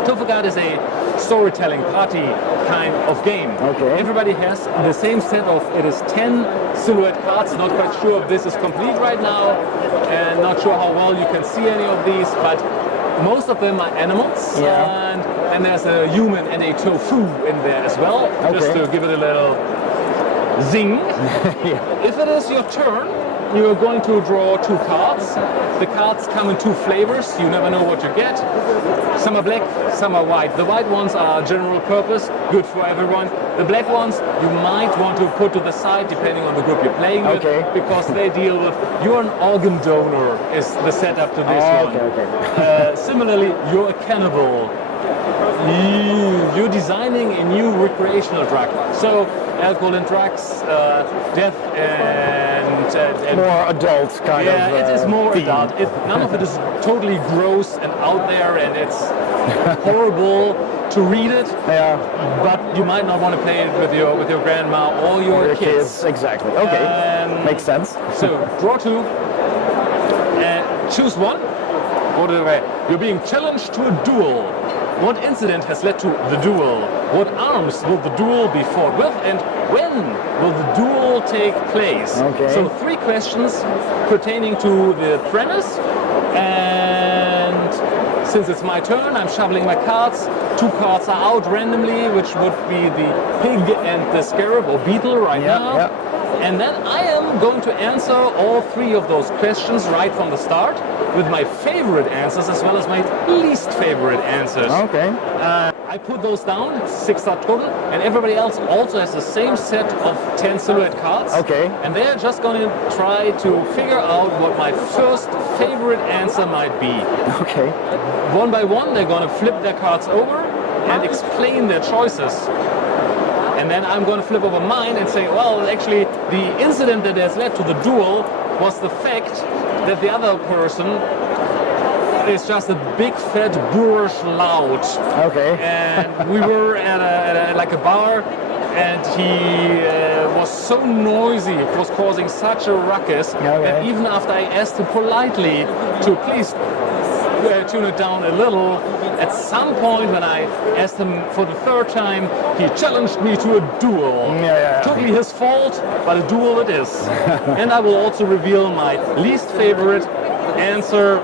Tofugard is a storytelling party kind of game. Okay. Everybody has the same set of, it is 10 silhouette cards. Not quite sure if this is complete right now, and not sure how well you can see any of these, but most of them are animals, and there's a human and a tofu in there as well, just to give it a little zing. If it is your turn, you are going to draw 2 cards. The cards come in 2 flavors. You never know what you get. Some are black, some are white. The white ones are general purpose, good for everyone. The black ones you might want to put to the side depending on the group you're playing with, because they deal with, you're an organ donor is the setup to this one. Similarly, you're a cannibal. You're designing a new recreational drug. So alcohol and drugs, death and more adult kind of. Yeah, it is more adult. None of it is totally gross and out there, and it's horrible to read it. Yeah. But you might not want to play it with your grandma or your kids. Exactly. Okay. Makes sense. So draw 2 and choose 1. You're being challenged to a duel. What incident has led to the duel? What arms will the duel be fought with? And when will the duel take place? Okay. So 3 questions pertaining to the premise. And since it's my turn, I'm shuffling my cards. 2 cards are out randomly, which would be the pig and the scarab or beetle right now. And then I am going to answer all 3 of those questions right from the start with my favorite answers as well as my least favorite answers. Okay. I put those down, 6 are total, and everybody else also has the same set of 10 silhouette cards. Okay. And they're just going to try to figure out what my first favorite answer might be. Okay. One by one, they're going to flip their cards over and explain their choices. And then I'm going to flip over mine and say, well, actually, the incident that has led to the duel was the fact that the other person is just a big, fat, boorish lout. Okay. And we were at like a bar, and he was so noisy, it was causing such a ruckus, that even after I asked him politely to please tune it down a little, at some point when I asked him for the 3rd time, he challenged me to a duel. Totally his fault, but a duel it is. And I will also reveal my least favorite answer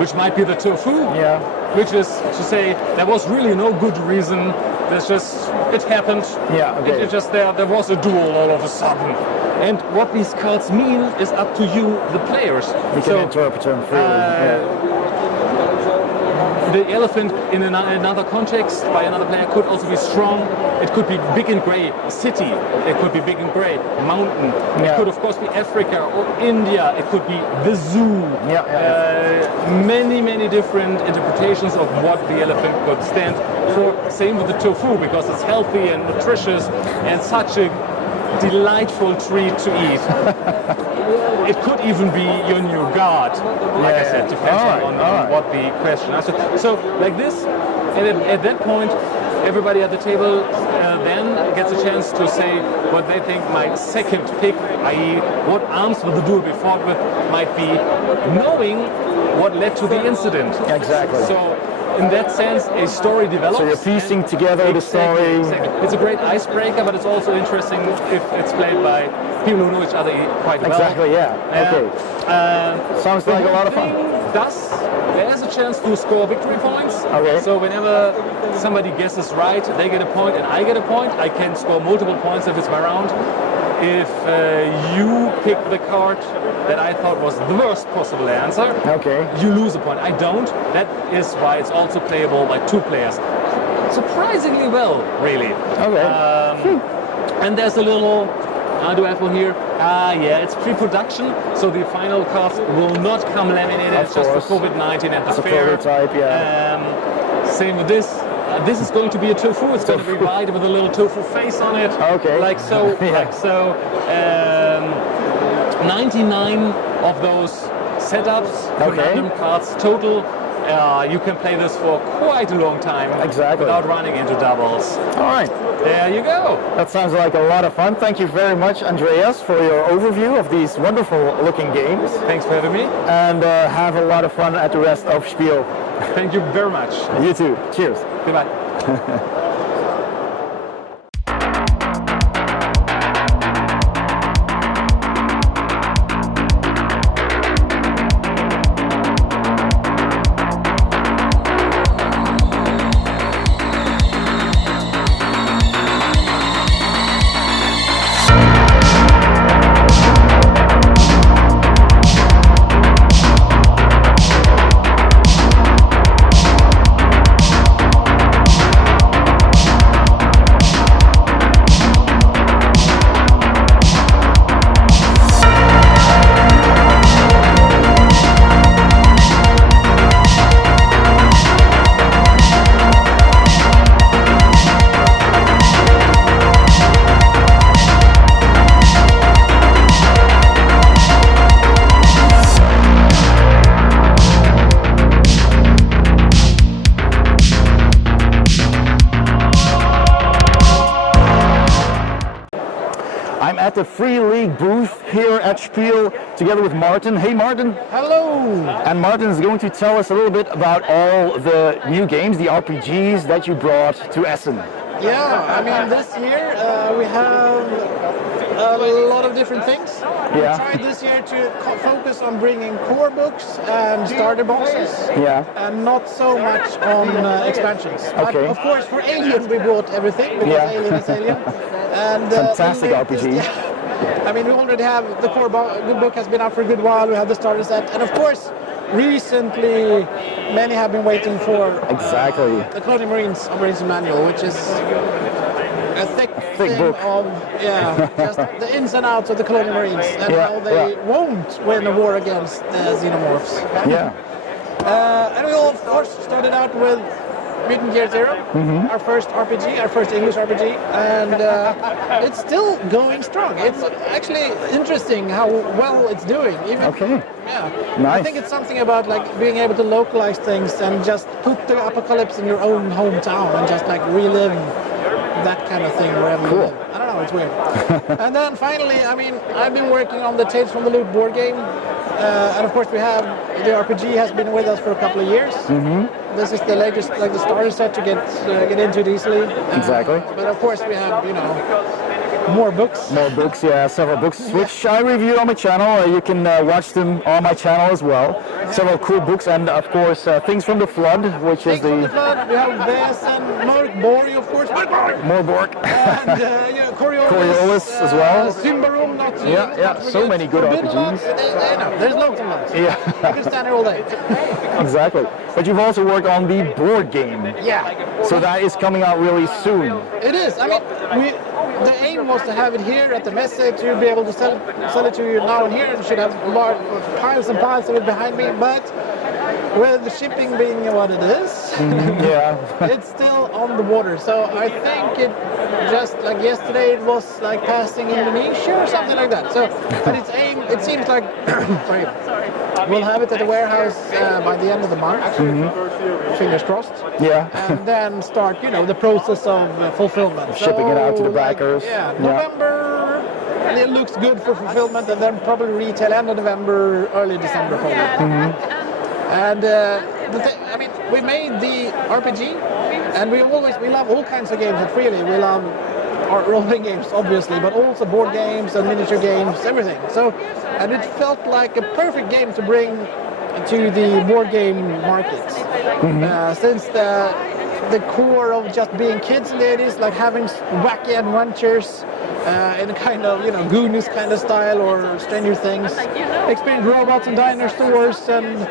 which might be the tofu. Yeah. Which is to say, there was really no good reason. There's just, it happened. Yeah, okay. It just there was a duel all of a sudden. And what these cards mean is up to you, the players. You can interpret them freely. The elephant in another context by another player could also be strong. It could be big and grey city. It could be big and grey mountain. It could of course be Africa or India. It could be the zoo. Many different interpretations of what the elephant could stand for. Same with the tofu, because it's healthy and nutritious and such a delightful treat to eat. It could even be your new god, like I said, depends on what the question is. So like this, and at that point, everybody at the table then gets a chance to say what they think my second pick, i.e. what arms with the duel be fought with, might be, knowing what led to the incident. Exactly. So in that sense, a story develops. So you're piecing together the story. Exactly. It's a great icebreaker, but it's also interesting if it's played by people who know each other quite well. Exactly, yeah. Okay. Sounds like a lot of fun. There's a chance to score victory points. Okay. So whenever somebody guesses right, they get a point and I get a point. I can score multiple points if it's my round. If you pick the card that I thought was the worst possible answer, you lose a point. I don't. That is why it's also playable by two players. Surprisingly well, really. Okay. And there's a little, do I have one here? Yeah, it's pre-production, so the final cards will not come laminated. It's just for COVID-19 at the fair. It's a prototype, same with this. This is going to be a tofu. It's going to be white with a little tofu face on it. Okay. Like so. Like so. 99 of those setups, random cards total. You can play this for quite a long time without running into doubles. All right. There you go. That sounds like a lot of fun. Thank you very much, Andreas, for your overview of these wonderful looking games. Thanks for having me. And have a lot of fun at the rest of Spiel. Thank you very much. You too. Cheers. Goodbye. At the Free League booth here at Spiel together with Martin. Hey Martin. Hello. And Martin is going to tell us a little bit about all the new games, the RPGs that you brought to Essen. Yeah, I mean this year we have a lot of different things. We tried this year to focus on bringing core books and starter boxes, and not so much on expansions. But of course, for Alien we brought everything because Alien is Alien. And fantastic RPG. I mean, we already have the core book has been out for a good while. We have the starter set, and of course, recently many have been waiting for the Colonial Marines Operation Manual, which is a thick book of just the ins and outs of the Colonial Marines and how they won't win a war against xenomorphs. And we all, of course, started out with Mutant Year Zero, our first RPG, our first English RPG, and it's still going strong. It's actually interesting how well it's doing. Even, I think it's something about like being able to localize things and just put the apocalypse in your own hometown and just like relive that kind of thing wherever you live. I don't know, it's weird. And then finally, I mean, I've been working on the Tales from the Loop board game, and of course we have the RPG has been with us for a couple of years. This is the latest, like the starter set to get into it easily. Exactly. But of course we have, you know, more books. More books, yeah, several books, which I reviewed on my channel. You can watch them on my channel as well. Several cool books, and of course, Things from the Flood, which is From the Flood, we have Ves and Mörkborg, of course. Morborg. And Coriolis as well. Symbaroum, not to Yeah, so many good RPGs. There's loads of them. Yeah. I can stand here all day. Exactly. But you've also worked on the board game. Yeah. So that is coming out really soon. It is. I mean, the aim was to have it here at the messe to be able to sell it to you now and here, and should have large piles and piles of it behind me. But with the shipping being what it is, it's still on the water. So I think it just like yesterday it was like passing Indonesia or something like that. So, but its aim, it seems like we'll have it at the warehouse by the end of the month. Fingers crossed. Yeah. And then start, the process of fulfillment. Shipping it out to the backers. November. And it looks good for fulfillment, and then probably retail end of November, early December probably. And we made the RPG, and we love all kinds of games at Freely. We love our role-playing games, obviously, but also board games and miniature games, everything. So, and it felt like a perfect game to bring to the board game markets, since the core of just being kids in the 80s, like having wacky adventures in a kind of, Goonies kind of style or Stranger Things, experience robots and dinosaurs and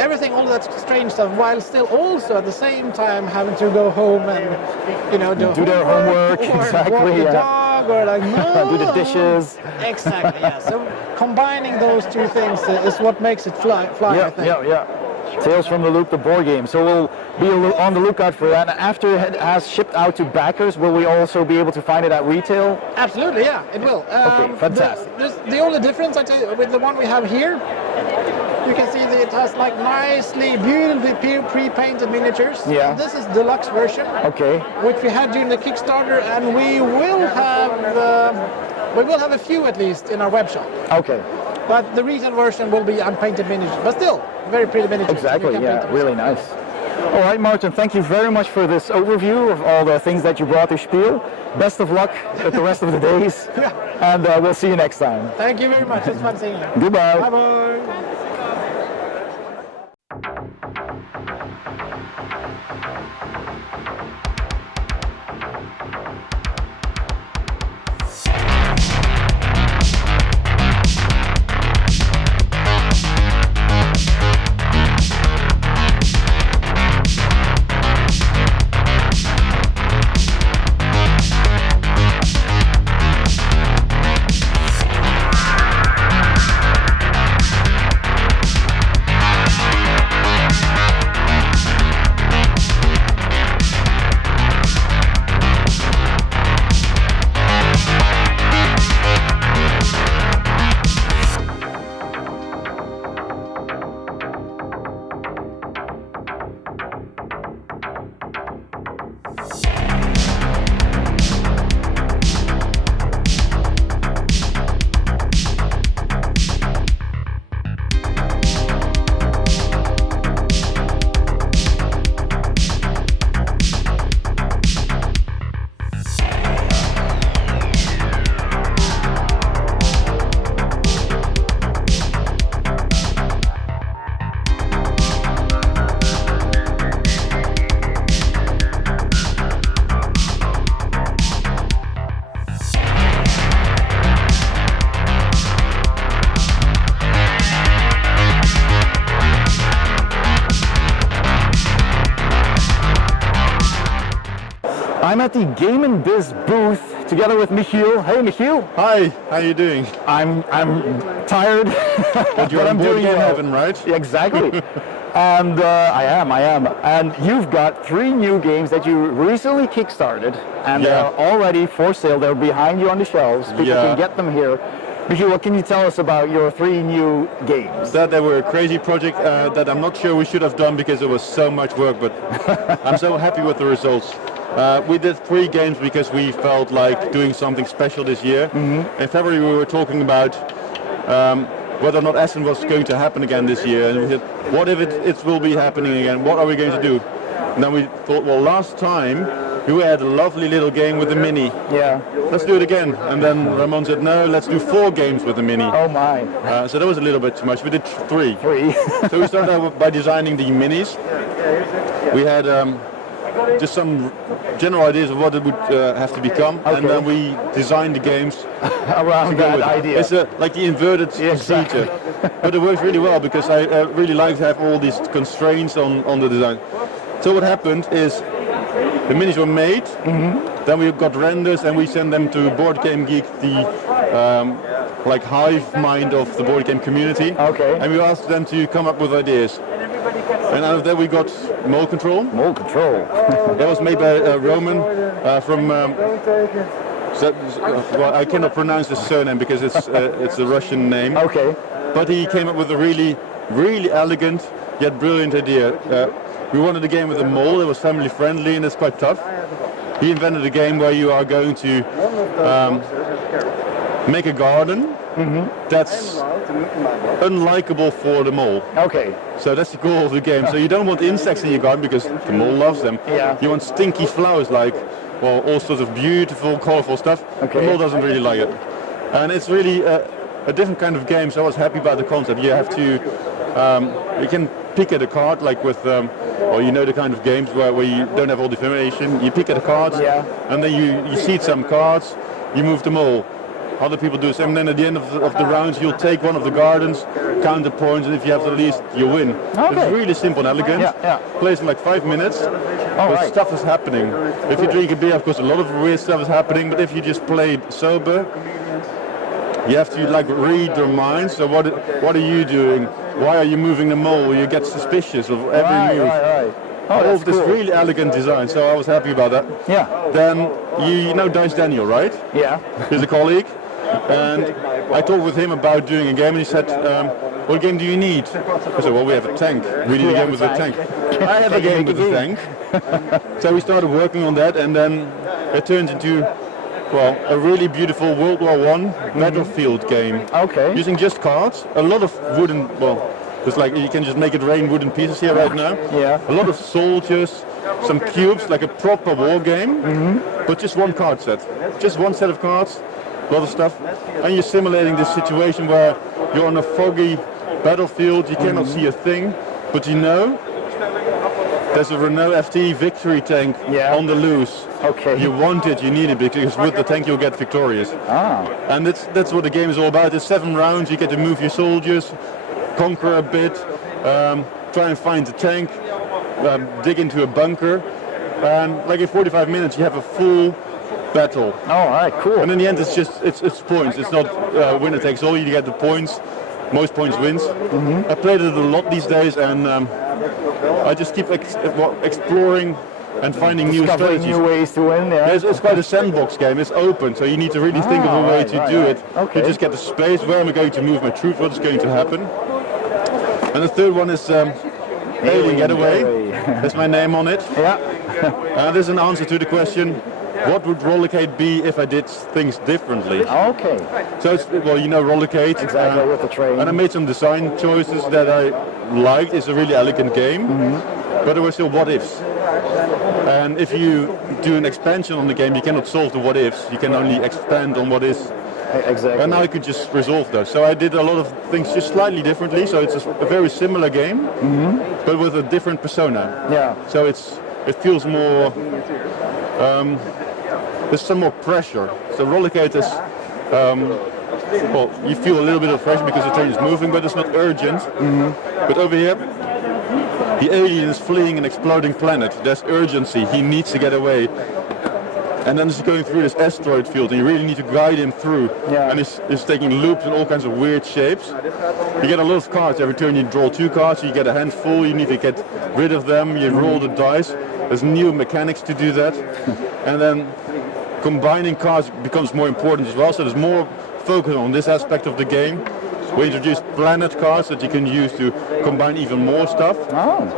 everything, all that strange stuff, while still also at the same time having to go home and, do their homework, exactly, walk the dog or like do the dishes. Exactly, yeah. So combining those two things is what makes it fly, I think. Yeah. Tales from the Loop, the board game. So we'll be on the lookout for that. And after it has shipped out to backers, will we also be able to find it at retail? Absolutely, yeah, it will. Okay, fantastic. The only difference, I tell you, with the one we have here, you can see that it has like nicely, beautifully pre-painted miniatures. Yeah. This is deluxe version. Okay. Which we had during the Kickstarter, and we will have a few at least in our web shop. Okay. But the retail version will be unpainted miniatures, but still very pretty miniatures. Exactly, yeah, really nice. All right, Martin, thank you very much for this overview of all the things that you brought to Spiel. Best of luck with the rest of the days, and we'll see you next time. Thank you very much. It's fun seeing you. Goodbye. Bye-bye. I'm at the Gam'inBiz booth together with Michiel. Hey, Michiel. Hi, how you doing? I'm tired, but you're I'm board doing game well. heaven, right? Exactly. And I am. And you've got 3 new games that you recently kickstarted, and they're already for sale. They're behind you on the shelves. People can get them here. Michiel, what can you tell us about your 3 new games? That they were a crazy project that I'm not sure we should have done because it was so much work, but I'm so happy with the results. We did 3 games because we felt like doing something special this year. In February we were talking about whether or not Essen was going to happen again this year, and we said, what if it will be happening again? What are we going to do? And then we thought, well, last time we had a lovely little game with the mini. Yeah. Let's do it again. And then Ramon said, no, let's do 4 games with the mini. Oh my. So that was a little bit too much. We did 3. 3. So we started out by designing the minis. We had just some general ideas of what it would have to become, and then we designed the games around that idea. It's like the inverted procedure, but it works really well because I really like to have all these constraints on the design. So what happened is the minis were made, then we got renders and we sent them to Board Game Geek, the like hive mind of the board game community. Okay. And we asked them to come up with ideas. And out of that we got Mole Control. Mole Control. That was made by Roman from. Well, I cannot pronounce his surname because it's a Russian name. Okay. But he came up with a really elegant yet brilliant idea. We wanted a game with a mole that was family friendly and it's quite tough. He invented a game where you are going to make a garden that's unlikable for the mole. Okay. So that's the goal of the game. So you don't want insects in your garden because the mole loves them. Yeah. You want stinky flowers like, well, all sorts of beautiful, colorful stuff. Okay. The mole doesn't really like it. And it's really a different kind of game, so I was happy about the concept. You have to, you can pick at a card like with, or you know the kind of games where you don't have all the information. You pick at the cards, and then you seed some cards, you move the mole. Other people do the same, and then at the end of the rounds you'll take one of the gardens, count the points, and if you have the least, you win. Okay. It's really simple and elegant. Plays in like 5 minutes, but stuff is happening. If you drink a beer, of course, a lot of weird stuff is happening, but if you just play sober, you have to like read their minds. So what are you doing? Why are you moving the mole? You get suspicious of every move. Oh, all of this cool. really elegant design, so I was happy about that. Yeah. Then you know Dice Daniel, right? Yeah. He's a colleague, and I talked with him about doing a game, and he said, what game do you need? I said, well, we have a tank. We need a game with a tank. I have a game with a tank. So we started working on that, and then it turned into, well, a really beautiful World War I battlefield game. Okay. Using just cards, a lot of wooden, well, it's like you can just make it rain wooden pieces here right now. Yeah. A lot of soldiers, some cubes, like a proper war game, but just one card set. Just one set of cards, a lot of stuff. And you're simulating this situation where you're on a foggy battlefield, you cannot see a thing, but you know there's a Renault FT victory tank on the loose. Okay. You want it, you need it, because with the tank you'll get victorious. And that's what the game is all about. It's 7 rounds, you get to move your soldiers, conquer a bit, try and find the tank, dig into a bunker, and like in 45 minutes you have a full battle. All right, cool. And in the end it's just it's points. It's not winner takes all. You get the points. Most points wins. I played it a lot these days, and I just keep exploring and finding new strategies. New ways to win. It's quite a sandbox game. It's open, so you need to really think of a way to do it. Okay. You just get the space. Where am I going to move my troops? What is going to happen? And the third one is Alien Getaway. That's my name on it. Yeah. There's an answer to the question, what would Rollercade be if I did things differently? Okay. So it's, well, you know Rollercade. Exactly, with the train. And I made some design choices that I liked. It's a really elegant game, but there were still what ifs. And if you do an expansion on the game, you cannot solve the what ifs. You can only expand on what is. Exactly. And now I could just resolve those. So I did a lot of things just slightly differently. So it's a very similar game, but with a different persona. Yeah. So it feels more. There's some more pressure. So Rollercade is. Well, you feel a little bit of pressure because the train is moving, but it's not urgent. But over here, the alien is fleeing an exploding planet. There's urgency. He needs to get away. And then he's going through this asteroid field, and you really need to guide him through. Yeah. And he's taking loops in all kinds of weird shapes. You get a lot of cards. Every turn you draw 2 cards, you get a handful, you need to get rid of them, you roll the dice. There's new mechanics to do that. And then combining cards becomes more important as well, so there's more focus on this aspect of the game. We introduced planet cards that you can use to combine even more stuff.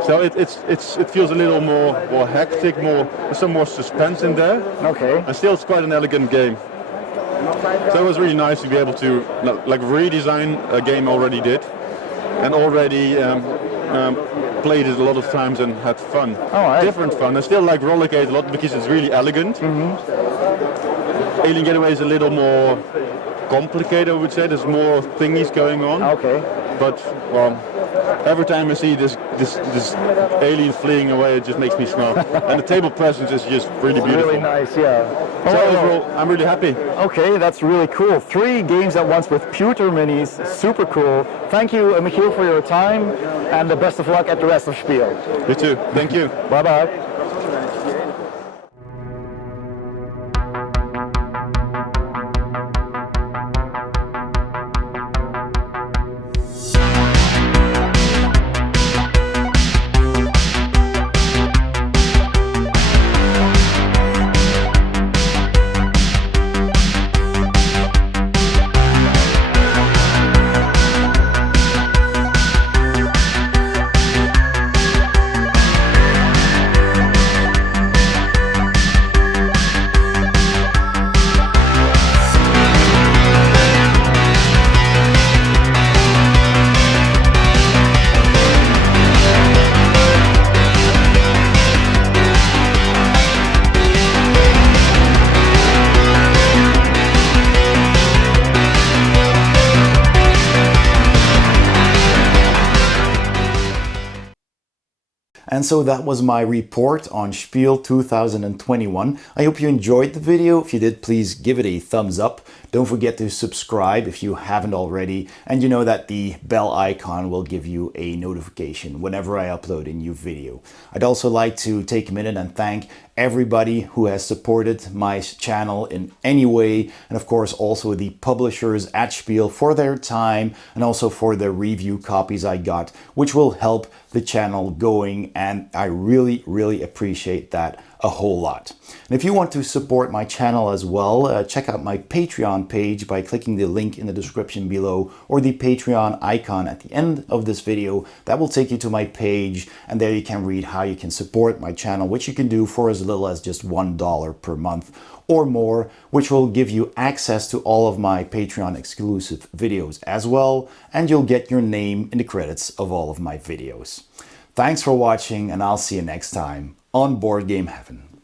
So it feels a little more hectic, there's some more suspense in there. Okay. And still it's quite an elegant game. So it was really nice to be able to like redesign a game I already did, and already played it a lot of times and had fun. Different fun. I still like Rollergate a lot because it's really elegant. Alien Getaway is a little more complicated, I would say. There's more thingies going on. But well, every time I see this alien fleeing away, it just makes me smile. And the table presence is just really beautiful. Really nice, yeah. So overall, I'm really happy. Okay, that's really cool. 3 games at once with pewter minis, super cool. Thank you, Michiel, for your time, and the best of luck at the rest of Spiel. You too. Thank you. Bye-bye. And so that was my report on Spiel 2021. I hope you enjoyed the video. If you did, please give it a thumbs up. Don't forget to subscribe if you haven't already. And you know that the bell icon will give you a notification whenever I upload a new video. I'd also like to take a minute and thank everybody who has supported my channel in any way, and of course also the publishers at Spiel for their time and also for the review copies I got, which will help the channel going, and I really appreciate that a whole lot. And if you want to support my channel as well, check out my Patreon page by clicking the link in the description below or the Patreon icon at the end of this video. That will take you to my page, and there you can read how you can support my channel, which you can do for as little as just $1 per month or more, which will give you access to all of my Patreon exclusive videos as well, and you'll get your name in the credits of all of my videos. Thanks for watching, and I'll see you next time on Board Game Heaven.